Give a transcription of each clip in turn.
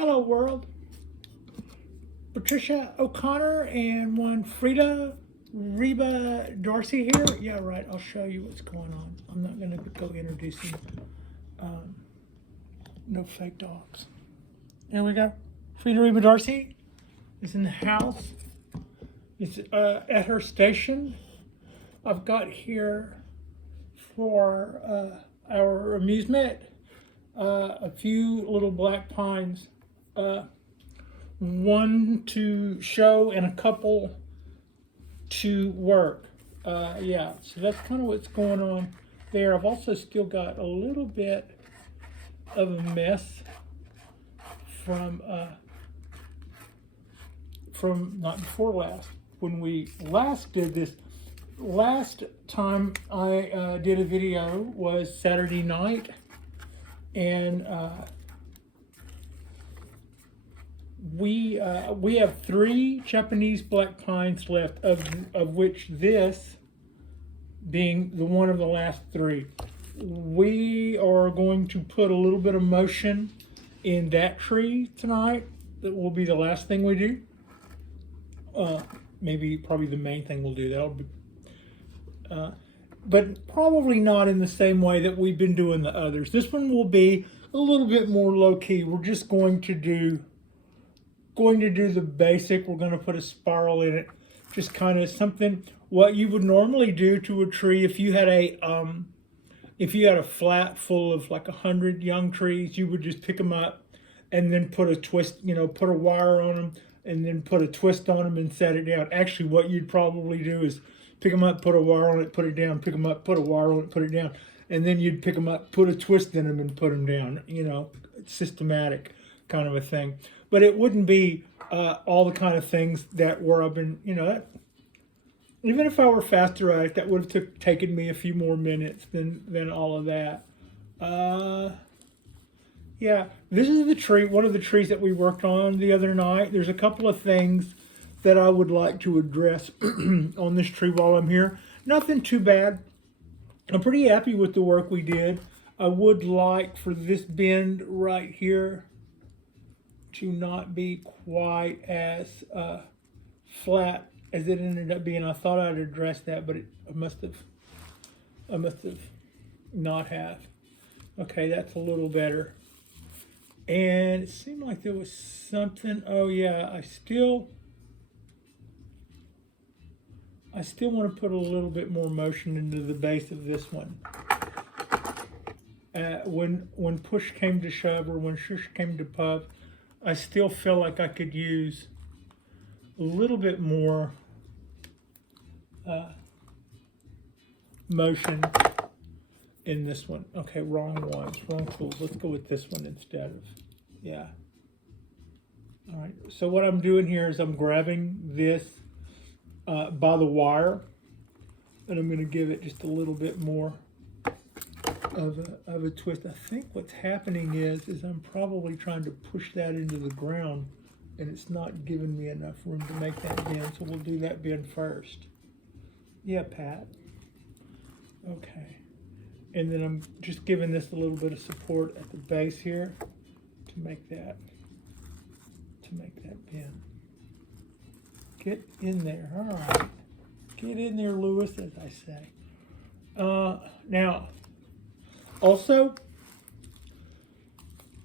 Hello world. Patricia O'Connor and one Frida Reba Darcy here. Yeah, right. I'll show you what's going on. I'm not going to go introducing no fake dogs. There we go. Frida Reba Darcy is in the house. It's at her station. I've got here for our amusement a few little black pines. One to show and a couple to work. Yeah, so that's kind of what's going on there. I've also still got a little bit of a mess from not before last. When we last did this, last time I did a video was Saturday night, and we have 3 Japanese black pines left, of which this being the one of the last 3. We are going to put a little bit of motion in that tree tonight. That will be the last thing we do. Probably the main thing we'll do. That'll be, but probably not in the same way that we've been doing the others. This one will be a little bit more low key. We're just going to do the basic. We're going to put a spiral in it, just kind of something what you would normally do to a tree if you had a flat full of like 100 young trees. You would just pick them up and then put a twist, put a wire on them and then put a twist on them and set it down. Actually, what you'd probably do is pick them up, put a wire on it, put it down, pick them up, put a wire on it, put it down, and then you'd pick them up, put a twist in them and put them down. Systematic kind of a thing. But it wouldn't be all the kind of things that where I've been, that, even if I were faster at it, that would have taken me a few more minutes than all of that. Yeah, this is the tree, one of the trees that we worked on the other night. There's a couple of things that I would like to address on this tree while I'm here. Nothing too bad. I'm pretty happy with the work we did. I would like for this bend right here to not be quite as flat as it ended up being. I thought I'd address that, but I must have not have. Okay, that's a little better. And it seemed like there was something. Oh yeah, I still want to put a little bit more motion into the base of this one. When push came to shove, or when shush came to puff, I still feel like I could use a little bit more motion in this one. Okay, wrong ones, wrong tools. Let's go with this one instead of, yeah. All right, so what I'm doing here is I'm grabbing this by the wire, and I'm going to give it just a little bit more of a twist. I think what's happening is I'm probably trying to push that into the ground, and it's not giving me enough room to make that bend, so we'll do that bend first. Yeah, Pat. Okay. And then I'm just giving this a little bit of support at the base here to make that bend. Get in there. All right. Get in there, Lewis, as I say. Now, also,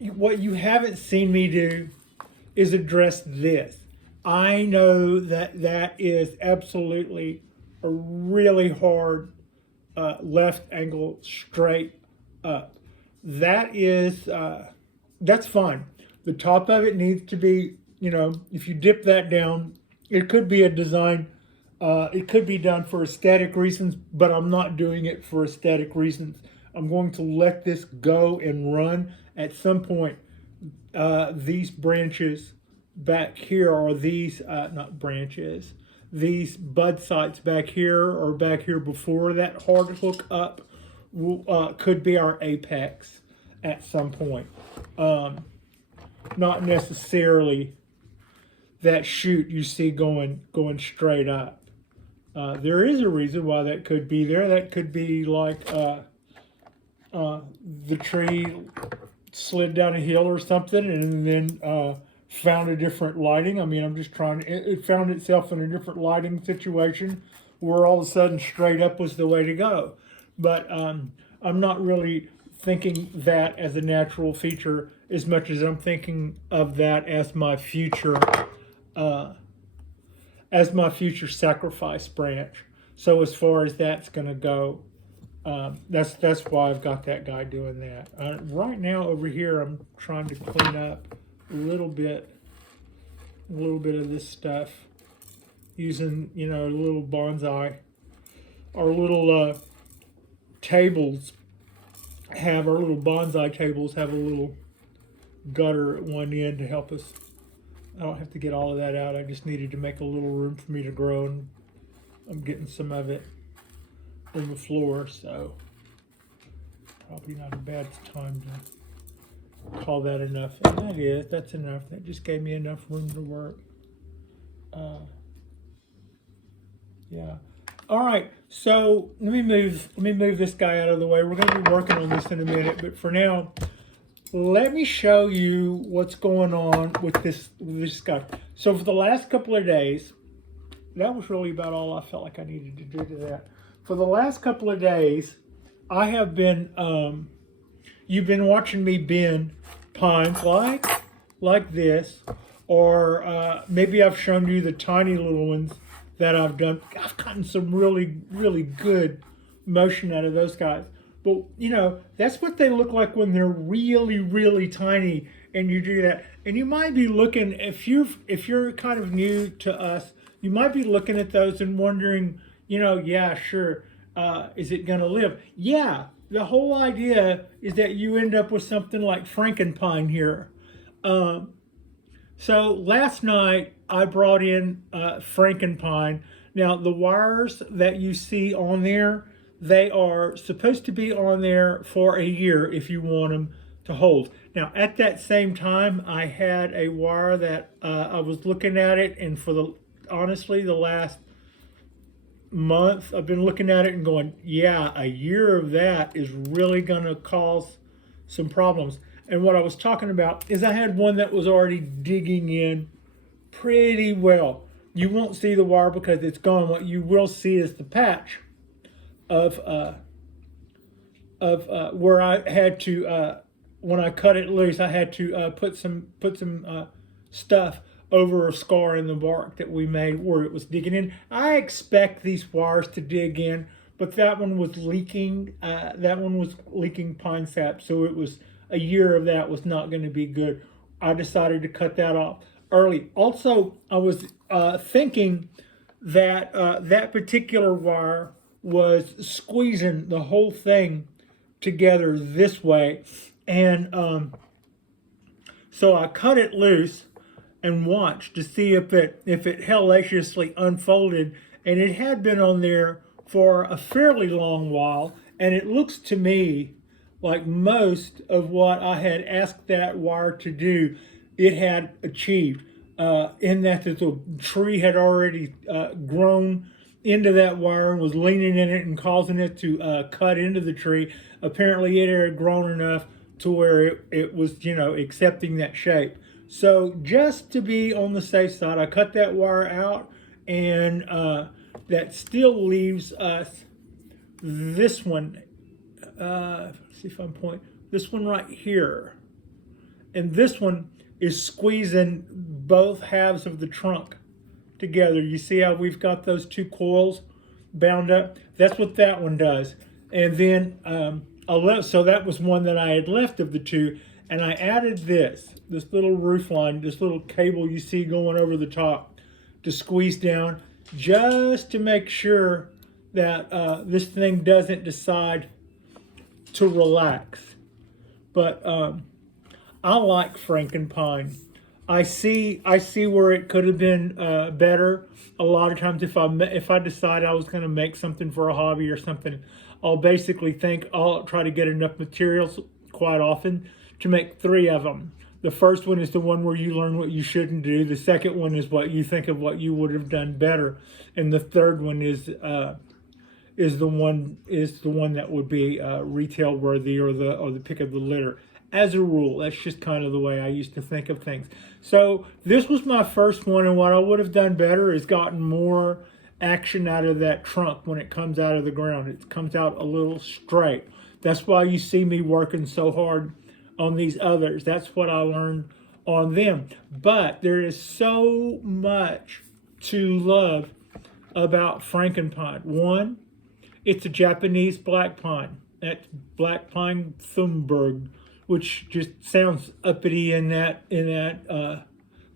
what you haven't seen me do is address this. I know that is absolutely a really hard left angle straight up. That's fine. The top of it needs to be, if you dip that down, it could be a design. It could be done for aesthetic reasons, but I'm not doing it for aesthetic reasons. I'm going to let this go and run. At some point, these branches back here, or these, not branches, these bud sites back here, or back here before that hard hook up, could be our apex at some point. Not necessarily that shoot you see going straight up. There is a reason why that could be there. That could be like the tree slid down a hill or something, and then found a different lighting. I mean, I'm just trying. It found itself in a different lighting situation where all of a sudden straight up was the way to go. But I'm not really thinking that as a natural feature as much as I'm thinking of that as my future sacrifice branch. So as far as that's going to go, that's why I've got that guy doing that. Right now over here, I'm trying to clean up a little bit of this stuff using, you know, little bonsai. Our little tables have, our little bonsai tables have a little gutter at one end to help us. I don't have to get all of that out. I just needed to make a little room for me to grow, and I'm getting some of it on the floor, so probably not a bad time to call that enough. And that's enough. That just gave me enough room to work. Yeah. All right, so let me move this guy out of the way. We're going to be working on this in a minute, but for now, let me show you what's going on with this guy. So for the last couple of days, that was really about all I felt like I needed to do to that. For the last couple of days, I have been, you've been watching me bend pines like this, or maybe I've shown you the tiny little ones that I've done. I've gotten some really, really good motion out of those guys. But, you know, that's what they look like when they're really, really tiny and you do that. And you might be looking, if you're kind of new to us, you might be looking at those and wondering, you know, yeah, sure, is it going to live? Yeah, the whole idea is that you end up with something like Frankenpine here. So last night I brought in Frankenpine. Now the wires that you see on there, they are supposed to be on there for a year if you want them to hold. Now at that same time, I had a wire that I was looking at it, and for honestly the last month I've been looking at it and going, yeah, a year of that is really gonna cause some problems. And what I was talking about is I had one that was already digging in pretty well. You won't see the wire because it's gone. What you will see is the patch of where I had to, when I cut it loose, I had to put some stuff over a scar in the bark that we made where it was digging in. I expect these wires to dig in, but that one was leaking. That one was leaking pine sap, so it was a year of that was not going to be good. I decided to cut that off early. Also, I was thinking that that particular wire was squeezing the whole thing together this way, and so I cut it loose and watched to see if it hellaciously unfolded, and it had been on there for a fairly long while, and it looks to me like most of what I had asked that wire to do, it had achieved, in that the tree had already grown into that wire and was leaning in it and causing it to cut into the tree. Apparently it had grown enough to where it was, you know, accepting that shape. So just to be on the safe side, I cut that wire out, and that still leaves us this one. Let's see if I'm pointing. This one right here. And this one is squeezing both halves of the trunk together. You see how we've got those two coils bound up? That's what that one does. And then so that was one that I had left of the two, and I added this little roof line, this little cable you see going over the top to squeeze down, just to make sure that this thing doesn't decide to relax. But I like Frankenpine. I see where it could have been better. A lot of times if I decide I was going to make something for a hobby or something, I'll basically think I'll try to get enough materials quite often to make 3 of them. The first one is the one where you learn what you shouldn't do. The second one is what you think of what you would have done better. And the third one is is the one that would be retail worthy, or the pick of the litter. As a rule, that's just kind of the way I used to think of things. So this was my first one, and what I would have done better is gotten more action out of that trunk when it comes out of the ground. It comes out a little straight. That's why you see me working so hard on these others. That's what I learned on them. But there is so much to love about Frankenpine. One, it's a Japanese black pine. That's black pine Thunberg, which just sounds uppity in that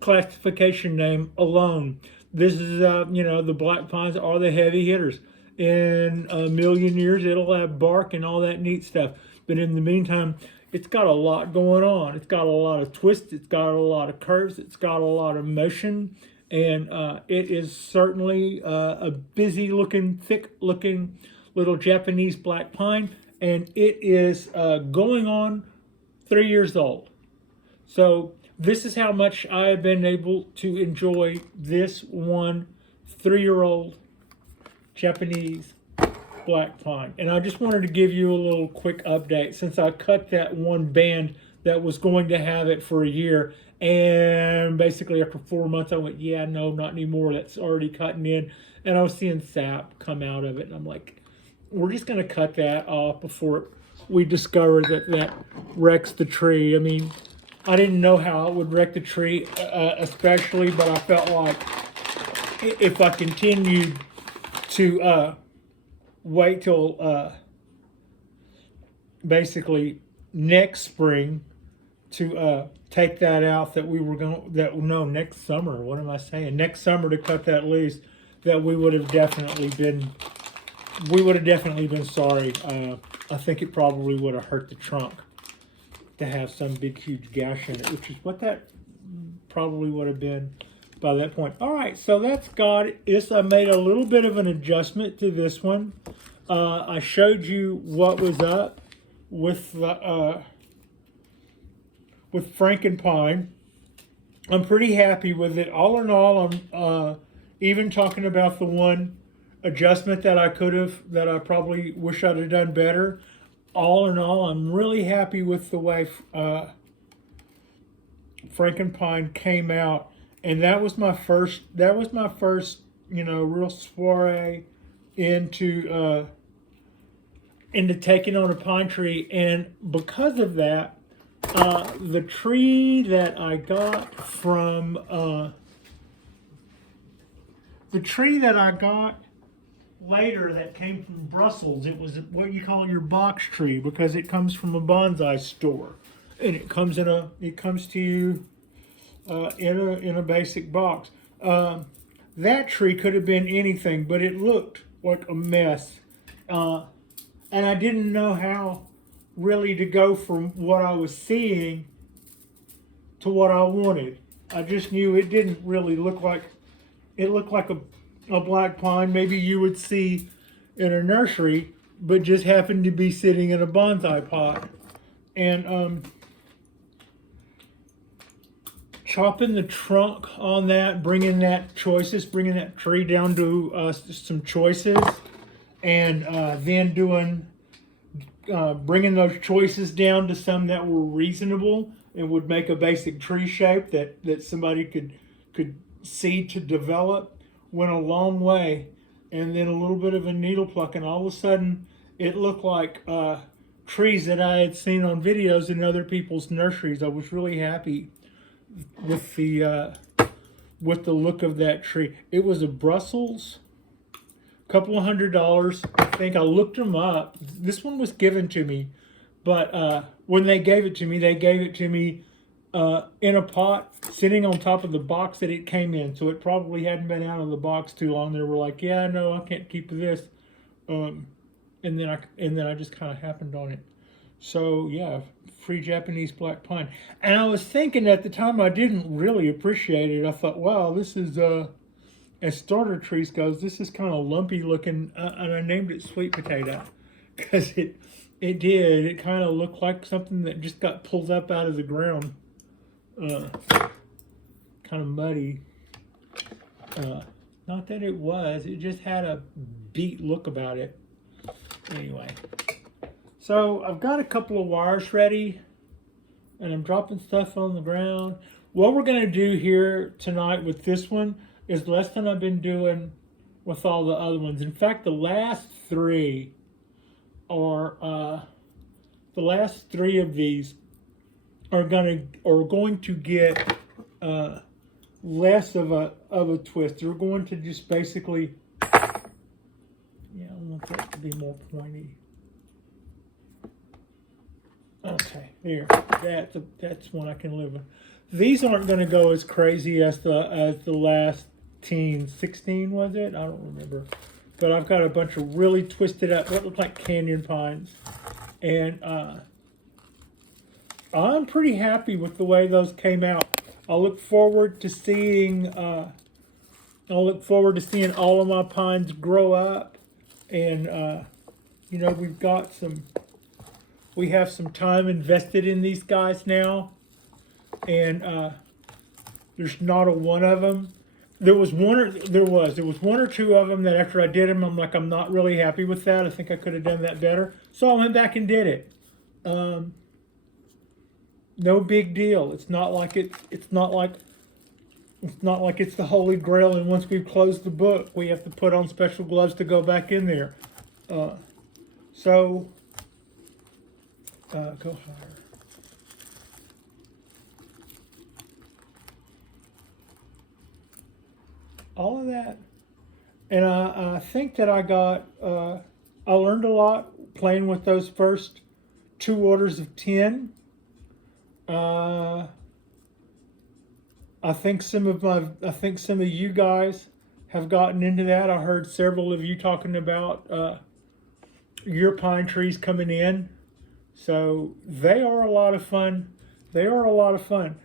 classification name alone. This is the black pines are the heavy hitters. In a million years, it'll have bark and all that neat stuff. But in the meantime, it's got a lot going on. It's got a lot of twists. It's got a lot of curves. It's got a lot of motion. And it is certainly a busy-looking, thick-looking little Japanese black pine. And it is going on 3 years old. So this is how much I have been able to enjoy this one 3-year-old Japanese black pine. And I just wanted to give you a little quick update since I cut that one band that was going to have it for a year. And basically after 4 months, I went, yeah, no, not anymore. That's already cutting in. And I was seeing sap come out of it. And I'm like, we're just going to cut that off before we discover that wrecks the tree. I mean, I didn't know how it would wreck the tree, especially, but I felt like if I continued to wait till basically next spring to take that out, that we were going next summer. What am I saying? Next summer to cut that loose, that we would have definitely been sorry. I think it probably would have hurt the trunk to have some big huge gash in it, which is what that probably would have been by that point. All right, so that's got it. I made a little bit of an adjustment to this one. I showed you what was up with Frankenpine. I'm pretty happy with it. All in all, I'm even talking about the one adjustment that I probably wish I'd have done better. All in all, I'm really happy with the way Frankenpine came out, and that was my first real soiree into taking on a pine tree. And because of that, the tree that I got later, that came from Brussels, it was what you call your box tree, because it comes from a bonsai store, and it comes to you in a basic box. That tree could have been anything, but it looked like a mess, and I didn't know how really to go from what I was seeing to what I wanted. I just knew it didn't really look like a black pine maybe you would see in a nursery, but just happened to be sitting in a bonsai pot. And chopping the trunk on that, bringing that tree down to some choices, and then bringing those choices down to some that were reasonable and would make a basic tree shape that somebody could see to develop, went a long way. And then a little bit of a needle pluck, and all of a sudden it looked like trees that I had seen on videos in other people's nurseries. I was really happy with the look of that tree. It was a Brussels, couple of $100. I think I looked them up. This one was given to me, but when they gave it to me in a pot sitting on top of the box that it came in. So it probably hadn't been out of the box too long. They were like, yeah, no, I can't keep this. And then I just kind of happened on it. So yeah, free Japanese black pine. And I was thinking at the time, I didn't really appreciate it. I thought, wow, this is as starter trees goes, this is kind of lumpy looking, and I named it sweet potato because it kind of looked like something that just got pulled up out of the ground. Kind of muddy. Not that it just had a beat look about it. Anyway, so I've got a couple of wires ready, and I'm dropping stuff on the ground. What we're going to do here tonight with this one is less than I've been doing with all the other ones. In fact, the last three are of these are going to get less of a twist. They're going to just basically, yeah, I want that to be more pointy. Okay, there. That's one I can live with. These aren't going to go as crazy as the last 16 was it? I don't remember. But I've got a bunch of really twisted up, what look like canyon pines, and I'm pretty happy with the way those came out. I look forward to seeing all of my pines grow up, and you know, we have some time invested in these guys now, and there's not a one of them. There was one or two of them that after I did them, I'm like, I'm not really happy with that. I think I could have done that better. So I went back and did it. No big deal. It's not like it's not like it's the Holy Grail. And once we've closed the book, we have to put on special gloves to go back in there. Go higher. All of that, and I think that I learned a lot playing with those first 2 orders of 10. I think some of you guys have gotten into that. I heard several of you talking about your pine trees coming in, so they are a lot of fun. They are a lot of fun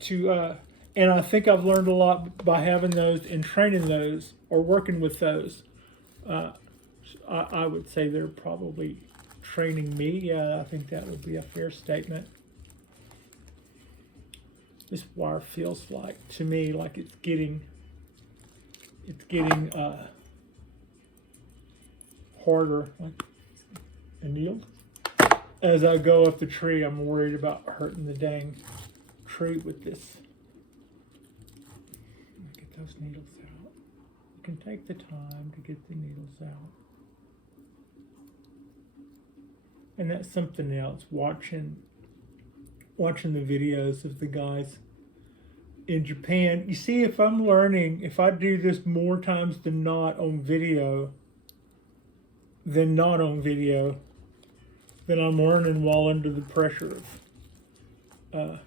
to. And I think I've learned a lot by having those and training those or working with those. I would say they're probably training me. Yeah, I think that would be a fair statement. This wire feels like, to me, like it's getting harder. Like a needle. As I go up the tree, I'm worried about hurting the dang tree with this. Those needles out. You can take the time to get the needles out. And that's something else, watching the videos of the guys in Japan. You see, if I do this more times than not on video, then I'm learning while under the pressure of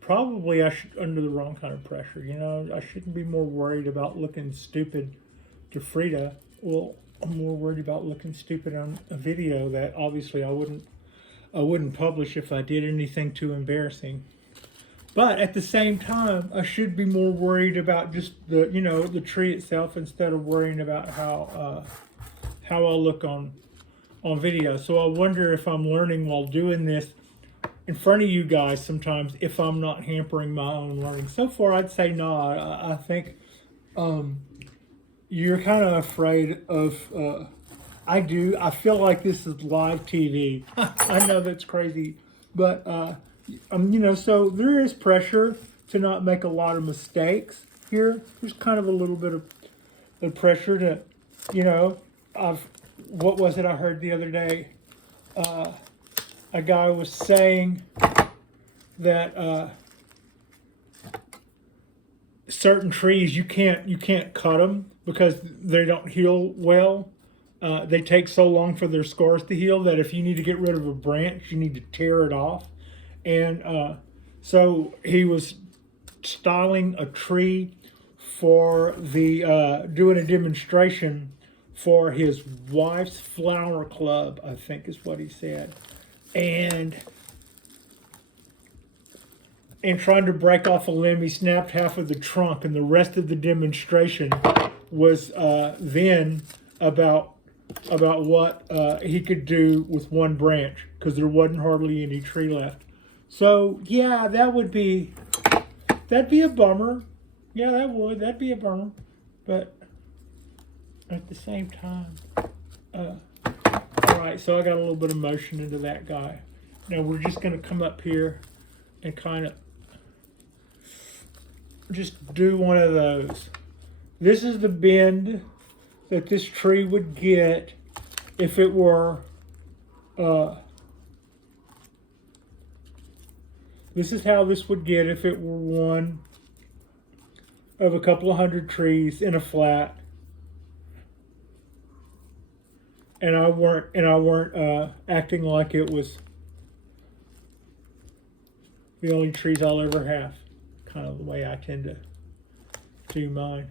probably under the wrong kind of pressure. You know, I shouldn't be more worried about looking stupid to Frida. Well, I'm more worried about looking stupid on a video that obviously I wouldn't publish if I did anything too embarrassing. But at the same time, I should be more worried about just the tree itself instead of worrying about how I look on video. So I wonder if I'm learning while doing this in front of you guys sometimes, if I'm not hampering my own learning. So far, I'd say no. I think you're kind of afraid of. I feel like this is live TV. I know that's crazy, but so there is pressure to not make a lot of mistakes here. There's kind of a little bit of the pressure to, what was it I heard the other day? A guy was saying that certain trees you can't cut them because they don't heal well. They take so long for their scars to heal that if you need to get rid of a branch, you need to tear it off. And so he was styling a tree for the doing a demonstration for his wife's flower club, I think is what he said. And trying to break off a limb, he snapped half of the trunk, and the rest of the demonstration was then about what he could do with one branch, because there wasn't hardly any tree left. So yeah, that'd be a bummer. Yeah, that'd be a bummer. But at the same time, right, so I got a little bit of motion into that guy. Now we're just going to come up here and kind of just do one of those. This is the bend that this tree would get if it were, this is how this would get if it were one of a couple of hundred trees in a flat. And I weren't acting like it was the only trees I'll ever have. Kind of the way I tend to do mine.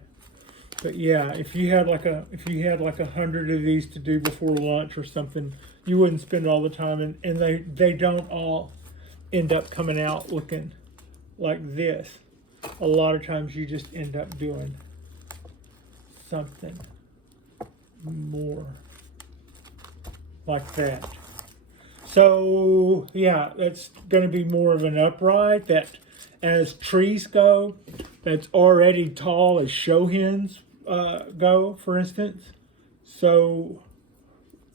But yeah, if you had like 100 of these to do before lunch or something, you wouldn't spend all the time, and they don't all end up coming out looking like this. A lot of times you just end up doing something more like that. So yeah, that's going to be more of an upright that, as trees go, that's already tall as show hens go, for instance. So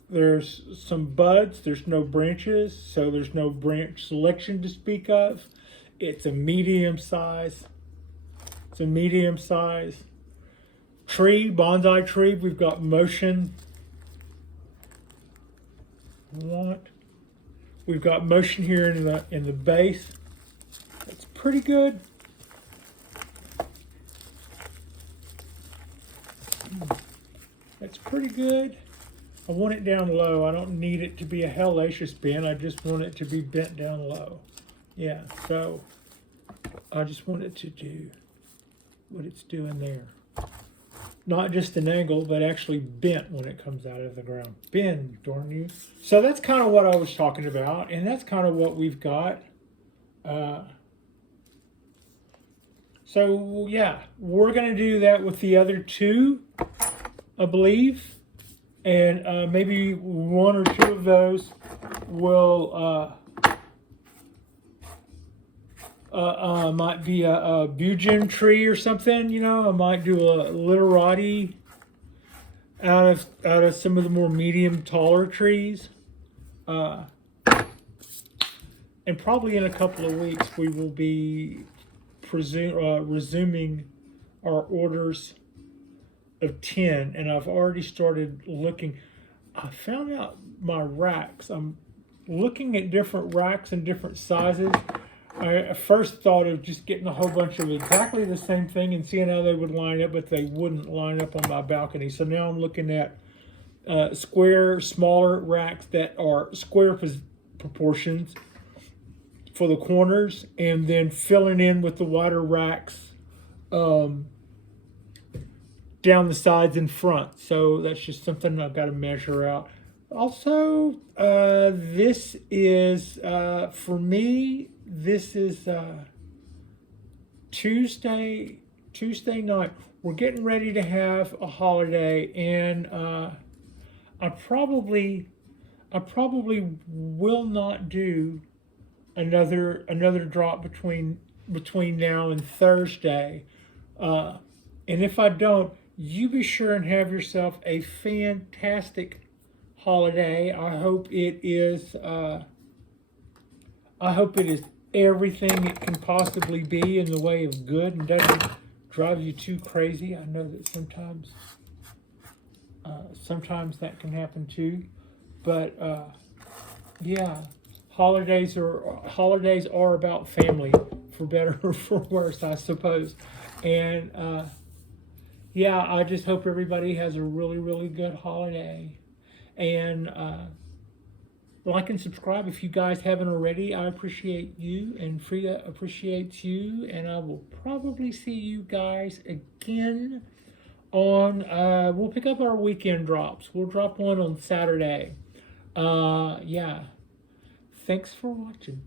there's some buds, there's no branches, so there's no branch selection to speak of. It's a medium size. It's a medium size tree, bonsai tree. We've got motion. We've got motion here in the base. That's pretty good. That's pretty good. I want it down low. I don't need it to be a hellacious bend. I just want it to be bent down low. Yeah, so I just want it to do what it's doing there. Not just an angle, but actually bent when it comes out of the ground. Bend, darn you. So that's kind of what I was talking about, and that's kind of what we've got. So yeah, we're going to do that with the other two, I believe. And maybe one or two of those will might be a Bujin tree or something, you know. I might do a literati out of some of the more medium, taller trees. And probably in a couple of weeks we will be resuming our orders of 10, and I've already started looking. I found out my racks. I'm looking at different racks and different sizes. I first thought of just getting a whole bunch of exactly the same thing and seeing how they would line up, but they wouldn't line up on my balcony. So now I'm looking at square, smaller racks that are square proportions for the corners, and then filling in with the wider racks down the sides and front. So that's just something I've got to measure out. Also, this is, for me, this is Tuesday night. We're getting ready to have a holiday, and I probably will not do another drop between now and Thursday. And if I don't, you be sure and have yourself a fantastic holiday. I hope it is everything it can possibly be in the way of good and doesn't drive you too crazy. I know that sometimes that can happen too, but yeah, holidays are about family, for better or for worse, I suppose. And yeah, I just hope everybody has a really, really good holiday. And like and subscribe if you guys haven't already. I appreciate you, and Frida appreciates you. And I will probably see you guys again on, we'll pick up our weekend drops. We'll drop one on Saturday. Yeah. Thanks for watching.